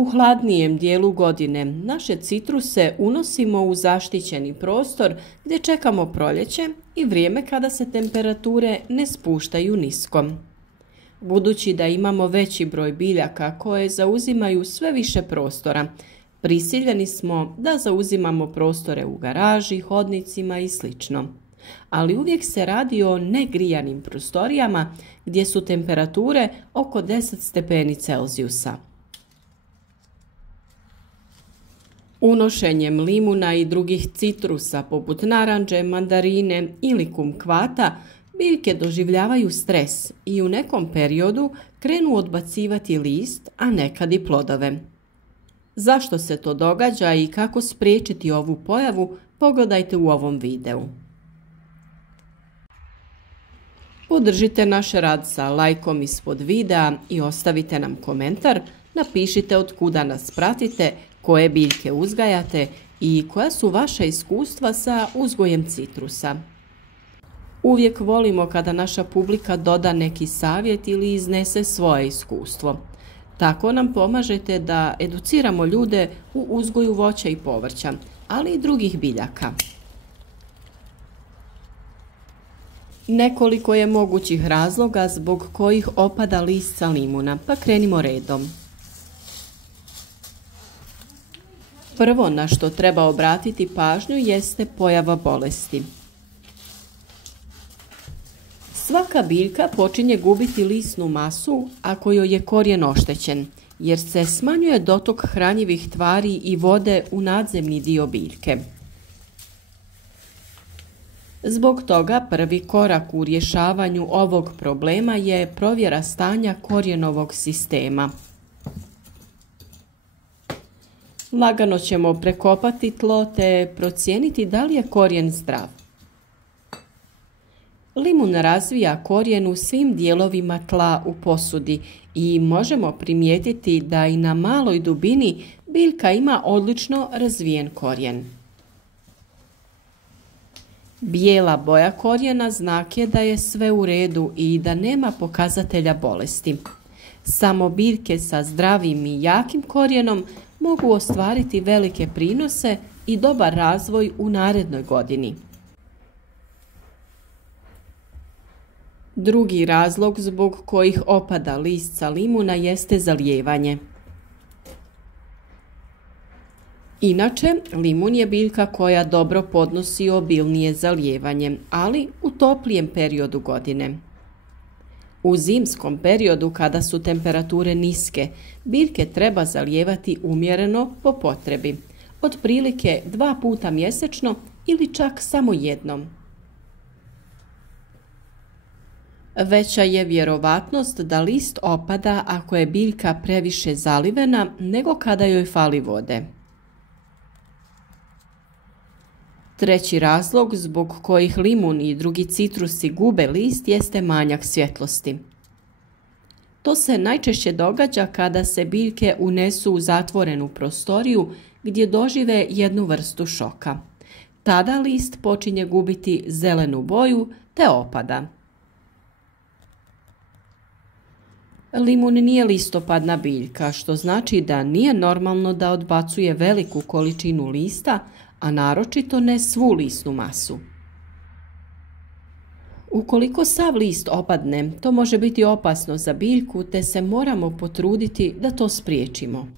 U hladnijem dijelu godine naše citruse unosimo u zaštićeni prostor gdje čekamo proljeće i vrijeme kada se temperature ne spuštaju nisko. Budući da imamo veći broj biljaka koje zauzimaju sve više prostora, prisiljeni smo da zauzimamo prostore u garaži, hodnicima i sl. Ali uvijek se radi o negrijanim prostorijama gdje su temperature oko 10 stepeni Celzijusa. Unošenjem limuna i drugih citrusa poput naranče, mandarine ili kumkvata biljke doživljavaju stres i u nekom periodu krenu odbacivati list, a nekad i plodove. Zašto se to događa i kako spriječiti ovu pojavu, pogledajte u ovom videu. Podržite naš rad sa lajkom ispod videa i ostavite nam komentar, napišite od kuda nas pratite, koje biljke uzgajate i koja su vaša iskustva sa uzgojem citrusa. Uvijek volimo kada naša publika doda neki savjet ili iznese svoje iskustvo. Tako nam pomažete da educiramo ljude u uzgoju voća i povrća, ali i drugih biljaka. Nekoliko je mogućih razloga zbog kojih opada list sa limuna, pa krenimo redom. Prvo na što treba obratiti pažnju jeste pojava bolesti. Svaka biljka počinje gubiti lisnu masu ako joj je korijen oštećen, jer se smanjuje dotok hranjivih tvari i vode u nadzemni dio biljke. Zbog toga prvi korak u rješavanju ovog problema je provjera stanja korijenovog sistema. Lagano ćemo prekopati tlo te procijeniti da li je korijen zdrav. Limun razvija korijen u svim dijelovima tla u posudi i možemo primijetiti da i na maloj dubini biljka ima odlično razvijen korijen. Bijela boja korijena znak je da je sve u redu i da nema pokazatelja bolesti. Samo biljke sa zdravim i jakim korijenom mogu ostvariti velike prinose i dobar razvoj u narednoj godini. Drugi razlog zbog kojih opada list sa limuna jeste zalijevanje. Inače, limun je biljka koja dobro podnosi obilnije zalijevanje, ali u toplijem periodu godine. U zimskom periodu kada su temperature niske, biljke treba zalijevati umjereno po potrebi, otprilike 2 puta mjesečno ili čak samo jednom. Veća je vjerovatnost da list opada ako je biljka previše zalivena nego kada joj fali vode. Treći razlog zbog kojih limun i drugi citrusi gube list jeste manjak svjetlosti. To se najčešće događa kada se biljke unesu u zatvorenu prostoriju gdje dožive jednu vrstu šoka. Tada list počinje gubiti zelenu boju te opada. Limun nije listopadna biljka, što znači da nije normalno da odbacuje veliku količinu lista, a naročito ne svu lisnu masu. Ukoliko sav list opadne, to može biti opasno za biljku, te se moramo potruditi da to spriječimo.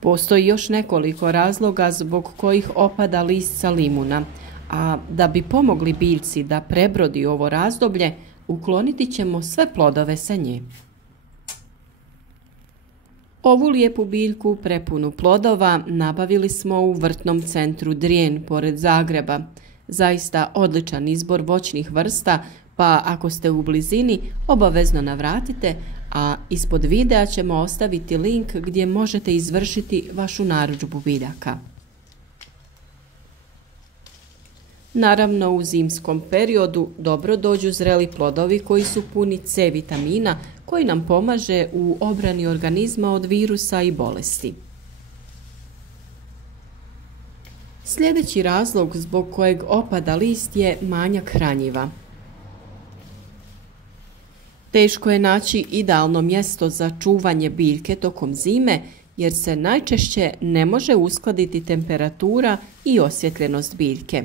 Postoji još nekoliko razloga zbog kojih opada list sa limuna, a da bi pomogli biljci da prebrodi ovo razdoblje, ukloniti ćemo sve plodove sa nje. Ovu lijepu biljku prepunu plodova nabavili smo u vrtnom centru Drijen pored Zagreba. Zaista odličan izbor voćnih vrsta, pa ako ste u blizini obavezno navratite, a ispod videa ćemo ostaviti link gdje možete izvršiti vašu narudžbu biljaka. Naravno, u zimskom periodu dobro dođu zreli plodovi koji su puni C vitamina koji nam pomaže u obrani organizma od virusa i bolesti. Sljedeći razlog zbog kojeg opada list je manjak hranjiva. Teško je naći idealno mjesto za čuvanje biljke tokom zime jer se najčešće ne može uskladiti temperatura i osvjetljenost biljke.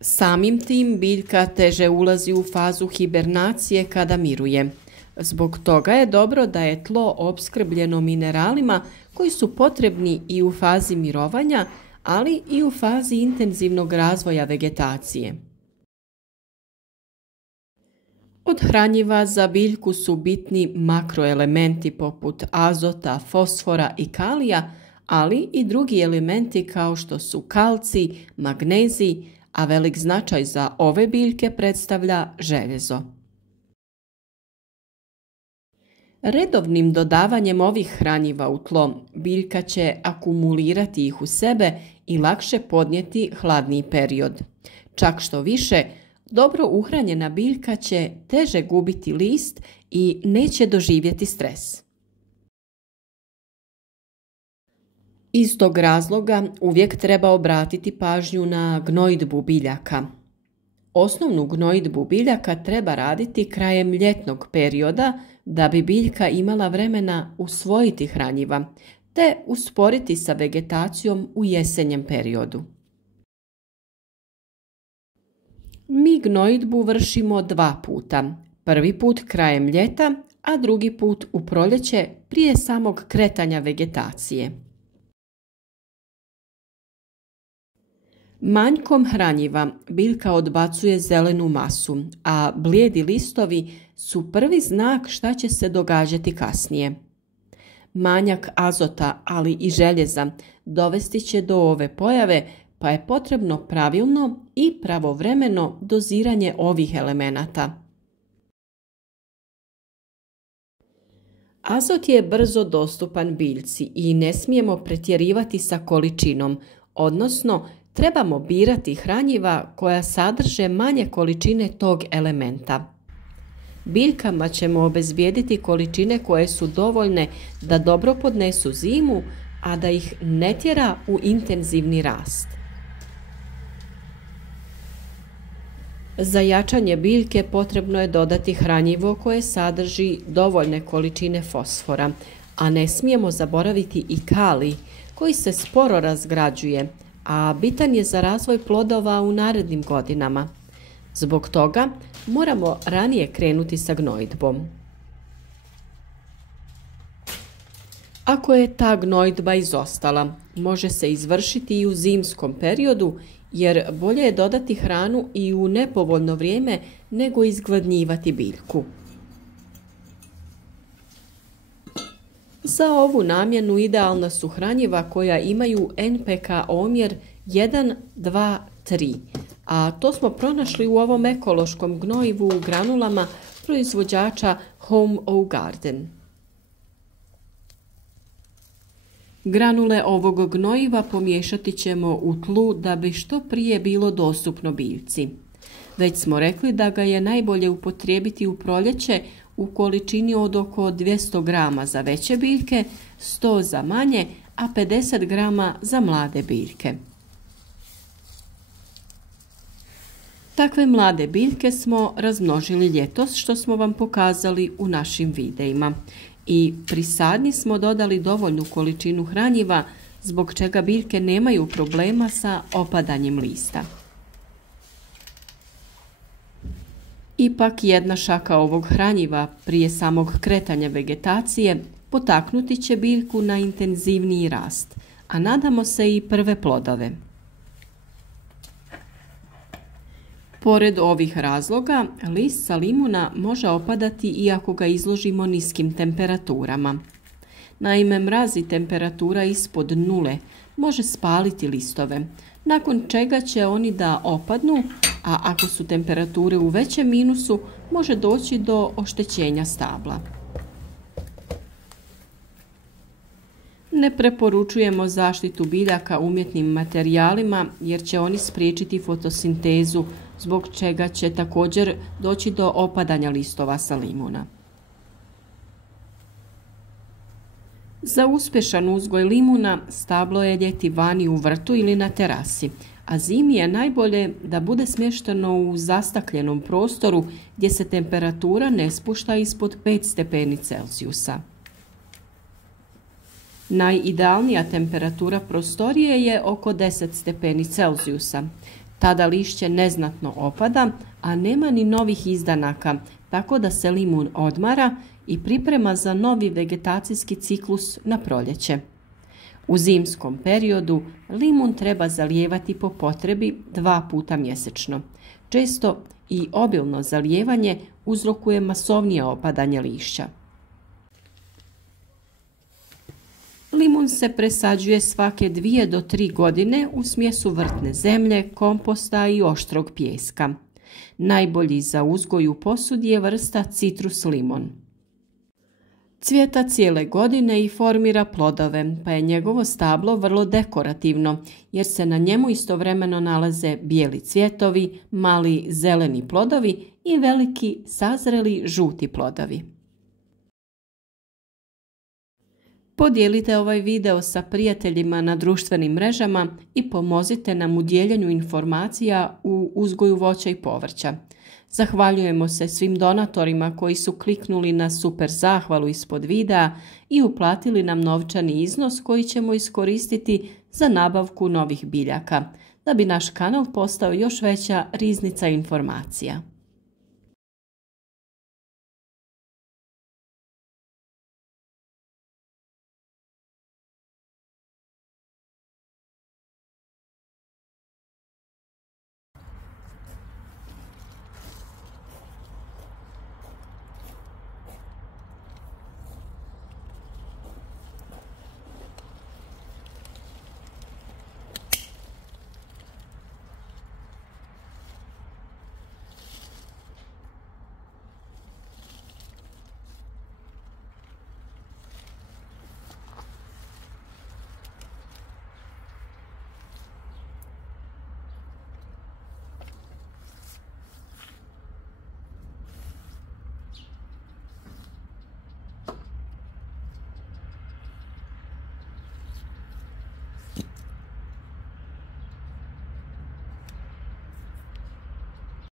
Samim tim biljka teže ulazi u fazu hibernacije kada miruje. Zbog toga je dobro da je tlo opskrbljeno mineralima koji su potrebni i u fazi mirovanja, ali i u fazi intenzivnog razvoja vegetacije. Od hranjiva za biljku su bitni makroelementi poput azota, fosfora i kalija, ali i drugi elementi kao što su kalcij, magnezij, a velik značaj za ove biljke predstavlja željezo. Redovnim dodavanjem ovih hranjiva u tlo biljka će akumulirati ih u sebe i lakše podnijeti hladniji period. Čak što više, dobro uhranjena biljka će teže gubiti list i neće doživjeti stres. Iz tog razloga uvijek treba obratiti pažnju na gnojidbu biljaka. Osnovnu gnojidbu biljaka treba raditi krajem ljetnog perioda da bi biljka imala vremena usvojiti hranjiva, te usporiti sa vegetacijom u jesenjem periodu. Mi gnojidbu vršimo 2 puta. Prvi put krajem ljeta, a drugi put u proljeće prije samog kretanja vegetacije. Manjkom hranjiva biljka odbacuje zelenu masu, a blijedi listovi su prvi znak šta će se događati kasnije. Manjak azota, ali i željeza dovesti će do ove pojave, pa je potrebno pravilno i pravovremeno doziranje ovih elemenata. Azot je brzo dostupan biljci i ne smijemo pretjerivati sa količinom, odnosno trebamo birati hranjiva koja sadrže manje količine tog elementa. Biljkama ćemo obezbijediti količine koje su dovoljne da dobro podnesu zimu, a da ih ne tjera u intenzivni rast. Za jačanje biljke potrebno je dodati hranjivo koje sadrži dovoljne količine fosfora, a ne smijemo zaboraviti i kalij koji se sporo razgrađuje, a bitan je za razvoj plodova u narednim godinama. Zbog toga moramo ranije krenuti sa gnojidbom. Ako je ta gnojidba izostala, može se izvršiti i u zimskom periodu, jer bolje je dodati hranu i u nepovoljno vrijeme nego izgladnjivati biljku. Za ovu namjenu idealna su hranjiva koja imaju NPK omjer 1:2:3, a to smo pronašli u ovom ekološkom gnojivu u granulama proizvođača Home O Garden. Granule ovog gnojiva pomiješati ćemo u tlu da bi što prije bilo dostupno biljci. Već smo rekli da ga je najbolje upotrijebiti u proljeće u količini od oko 200 grama za veće biljke, 100 za manje, a 50 grama za mlade biljke. Takve mlade biljke smo razmnožili ljetos, što smo vam pokazali u našim videima. I pri sadnji smo dodali dovoljnu količinu hranjiva, zbog čega biljke nemaju problema sa opadanjem lista. Ipak jedna šaka ovog hranjiva prije samog kretanja vegetacije potaknuti će biljku na intenzivniji rast, a nadamo se i prve plodove. Pored ovih razloga, list sa limuna može opadati iako ga izložimo niskim temperaturama. Naime, mraz i temperatura ispod 0 može spaliti listove, nakon čega će oni da opadnu, a ako su temperature u većem minusu, može doći do oštećenja stabla. Ne preporučujemo zaštitu biljaka umjetnim materijalima jer će oni spriječiti fotosintezu, zbog čega će također doći do opadanja listova sa limuna. Za uspješan uzgoj limuna stablo je ljeti vani u vrtu ili na terasi, a zimi je najbolje da bude smješteno u zastakljenom prostoru gdje se temperatura ne spušta ispod 5 stepeni Celzijusa. Najidealnija temperatura prostorije je oko 10 stepeni Celzijusa. Tada lišće neznatno opada, a nema ni novih izdanaka, tako da se limun odmara i priprema za novi vegetacijski ciklus na proljeće. U zimskom periodu limun treba zalijevati po potrebi 2 puta mjesečno. Često i obilno zalijevanje uzrokuje masovnije opadanje lišća. Limun se presađuje svake 2 do 3 godine u smjesu vrtne zemlje, komposta i oštrog pijeska. Najbolji za uzgoj u posudi je vrsta citrus limon. Cvjeta cijele godine i formira plodove, pa je njegovo stablo vrlo dekorativno, jer se na njemu istovremeno nalaze bijeli cvjetovi, mali zeleni plodovi i veliki sazreli žuti plodovi. Podijelite ovaj video sa prijateljima na društvenim mrežama i pomozite nam u dijeljenju informacija u uzgoju voća i povrća. Zahvaljujemo se svim donatorima koji su kliknuli na super zahvalu ispod videa i uplatili nam novčani iznos koji ćemo iskoristiti za nabavku novih biljaka, da bi naš kanal postao još veća riznica informacija.